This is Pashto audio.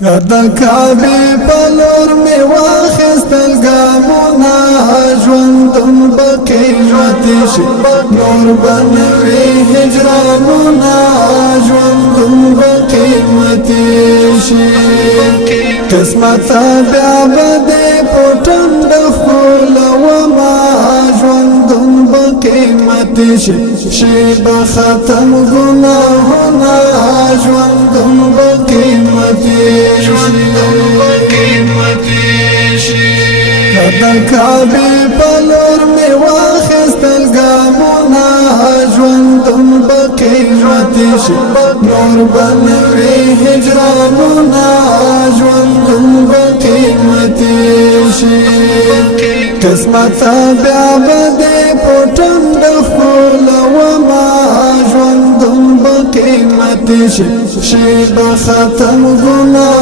کدا کعبه پلور می واخستل ګامونه ژوندون بقیمتي شي نور بنوي هجرانونه ژوندون بقیمتي شي قسمت بیا بده پټن د خپل وما ژوندون بقیمتي شي بختم ګناهونه ژوندون بقیمتي کدا کعبه پلور می واخستل ګامونه ژوندون بقیمتي شي نور بنوي هجرانونه ژوندون بقیمتي شي قسمت بیا بده پټن د خپل وما ژوندون بقیمتي شي بختم ګناه